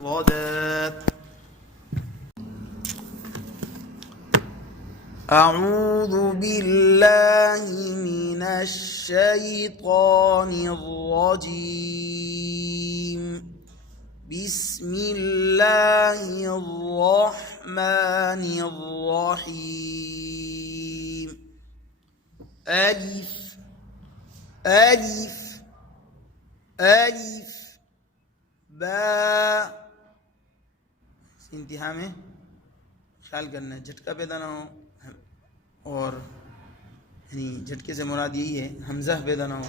غدا. أعوذ بالله من الشيطان الرجيم. بسم الله الرحمن الرحيم. ألف ألف ألف با. انتہا میں خیال کرنا ہے جھٹکا پیدا نہ ہو، اور یعنی جھٹکے سے مراد یہی ہے حمزہ پیدا نہ ہو،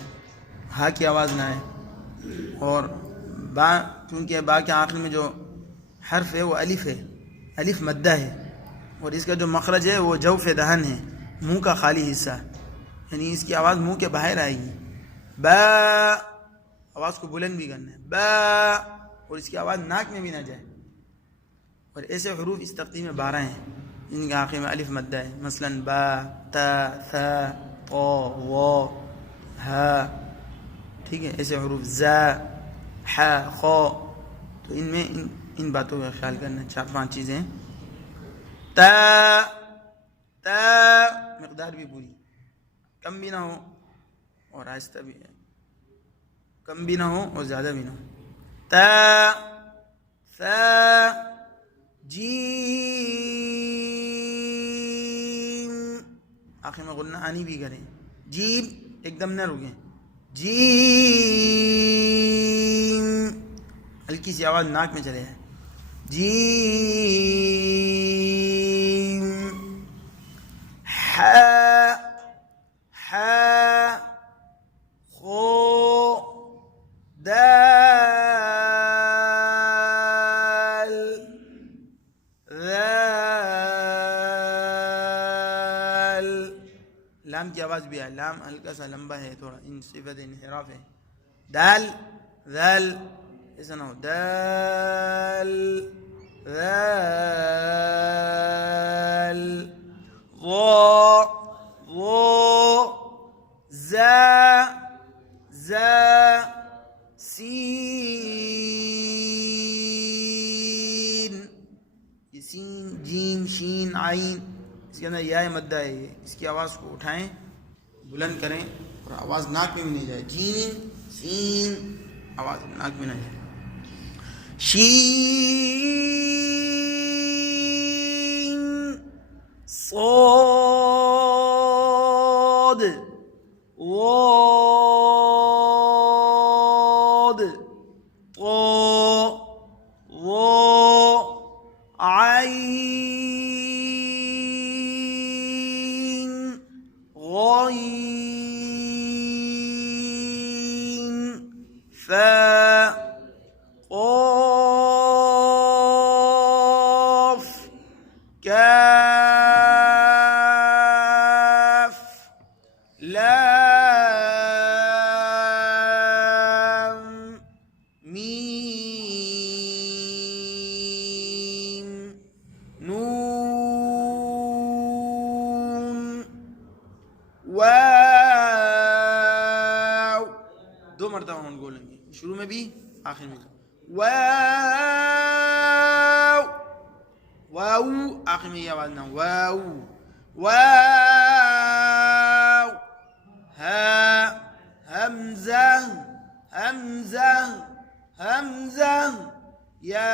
ہا کی آواز نہ آئے، اور با کیونکہ با کے آخر میں جو حرف ہے وہ الف ہے، الف مدہ ہے، اور اس کا جو مخرج ہے وہ جوف دہن ہے، منہ کا خالی حصہ، یعنی اس کی آواز منہ کے باہر آئے گی. با آواز کو بلند بھی کرنا ہے، با، اور اس کی آواز ناک میں بھی نہ جائے. اور ایسے حروف اس ترتیب میں 12 ہیں جن کے آخر میں الف مدہ ہے، مثلا با، تا، ثا، طا، وا، ہا. ٹھیک ہے، ایسے حروف زا، حا، خا. تو ان میں ان باتوں کا خیال کرنا ہے. 4-5 چیزیں. تا تا مقدار بھی پوری، کم بھی نہ ہو اور آہستہ بھی ہے، کم بھی نہ ہو اور زیادہ بھی نہ ہو. تا ثا جیم، آخر میں غنہ آنی بھی کریں، جیم ایک دم نہ رکیں، جیم ہلکی سی آواز ناک میں چلے جائے، جیم. حا حا خو دال ذال. لام کی آواز بھی ہے، لام ہلکا سا لمبا ہے، تھوڑا ان صفت انحراف ہے. دال ذال ایسا نہ ہو، دال ذال. ضا ضا زا زا سین. یہ سین، جیم، شین، عین، اس کے اندر یا مدہ ہے، اس کی آواز کو اٹھائیں، بلند کریں، اور آواز ناک میں بھی نہیں جائے. جیم سین آواز ناک میں نہ جائے. شین صاد ضاد طا ظا عين غين فا قاف كاف لام میم نون واو. 2 مرتبہ ہم بولیں گے، شروع میں بھی آخر میں. واو واو آخر میں یہ آواز نہ، واو واو. ہا حمزہ حمزہ حمزہ. یا